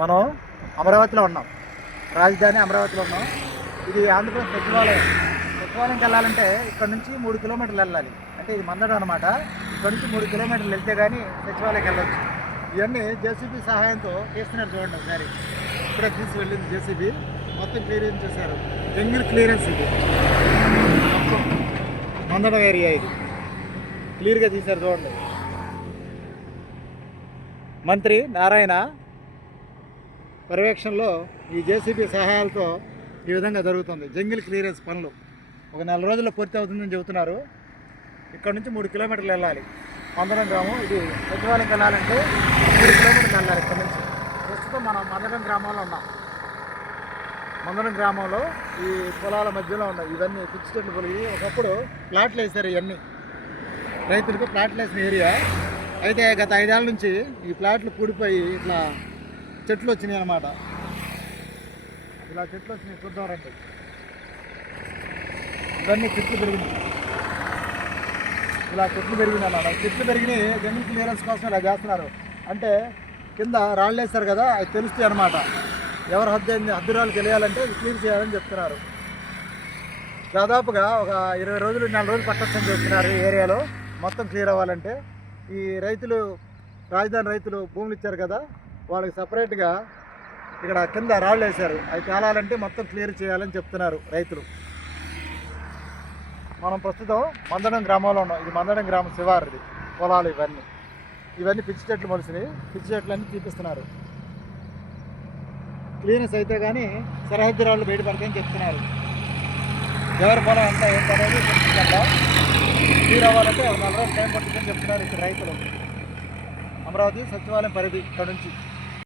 మనం అమరావతిలో ఉన్నాం. రాజధాని అమరావతిలో ఉన్నాం. ఇది ఆంధ్రప్రదేశ్ సచివాలయం. సచివాలయంకి వెళ్ళాలంటే ఇక్కడ నుంచి మూడు కిలోమీటర్లు వెళ్ళాలి. అంటే ఇది మందడం అనమాట ఇక్కడ నుంచి మూడు కిలోమీటర్లు వెళ్తే కానీ సచివాలయంకి వెళ్ళచ్చు. ఇవన్నీ జేసీబీ సహాయంతో తీస్తున్నారు చూడండి ఒకసారి. ఇప్పుడే తీసి వెళ్ళింది జేసీబీ. మొత్తం క్లియరెన్స్ చేశారు. జంగిల్ క్లియరెన్స్ ఇది. మందడం ఏరియా ఇది. క్లియర్గా తీశారు చూడండి. మంత్రి నారాయణ పర్యవేక్షణలో ఈ జేసీబీ సహాయాలతో ఈ విధంగా జరుగుతుంది. జంగిల్ క్లియరెన్స్ పనులు. ఒక నెల రోజుల్లో పూర్తి అవుతుందని చెబుతున్నారు. ఇక్కడ నుంచి మూడు కిలోమీటర్లు వెళ్ళాలి. మందడం గ్రామం ఇది సచివాలయం వెళ్ళాలంటే మూడు కిలోమీటర్లు వెళ్ళాలి ఇక్కడ నుంచి. ప్రస్తుతం మనం మందడం గ్రామంలో ఉన్నాం. మందడం గ్రామంలో ఈ పొలాల మధ్యలో ఉన్నాయి. ఇవన్నీ పిచ్చి చెట్లు పొలిగి ఒకప్పుడు ప్లాట్లు వేసారు ఇవన్నీ. రైతులకు ప్లాట్లు వేసిన ఏరియా అయితే గత ఐదేళ్ళ నుంచి ఈ ప్లాట్లు కూడిపోయి ఇట్లా చెట్లు వచ్చినాయి అన్నమాట. ఇలా చెట్లు వచ్చినాయి చూద్దాం ఇవన్నీ చెట్లు పెరిగినాయి. ఇలా చెట్లు పెరిగినాయి అన్నమాట. చెట్లు పెరిగినాయి జమీన్ క్లియరెన్స్ కోసం ఇలా చేస్తున్నారు. అంటే కింద రాళ్ళు వేస్తారు కదా అవి తెలుస్తాయి అనమాట ఎవరు హద్దు హద్దురాలు తెలియాలంటే క్లీన్ చేయాలని చెప్తున్నారు. దాదాపుగా ఒక ఇరవై రోజులు నెల రోజులు పట్టొచ్చని చెప్తున్నారు ఈ ఏరియాలో. మొత్తం క్లియర్ అవ్వాలంటే ఈ రైతులు రాజధాని రైతులు భూములు ఇచ్చారు కదా వాళ్ళకి సపరేట్గా ఇక్కడ కింద రాళ్ళు వేశారు. అవి తేలాలంటే మొత్తం క్లియర్ చేయాలని చెప్తున్నారు రైతులు. మనం ప్రస్తుతం మందడం గ్రామంలో ఉన్నాం. ఇది మందడం గ్రామం శివారు ఇది పొలాలు ఇవన్నీ. ఇవన్నీ పిచ్చి చెట్లు మొలిసినాయి పిచ్చి చెట్లు అన్నీ చూపిస్తున్నారు క్లీనెస్ అయితే కానీ సరిహద్దు రాళ్ళు బయటపడతాయని చెప్తున్నారు. ఎవరి పొలం ఎంత ఏం అనేది తెలుసుకుంటా క్లియర్ అవ్వాలంటే నెల రోజులు టైం పడుతుందని చెప్తున్నారు ఇక్కడ రైతులు. అమరావతి సచివాలయం పరిధి ఇక్కడ నుంచి.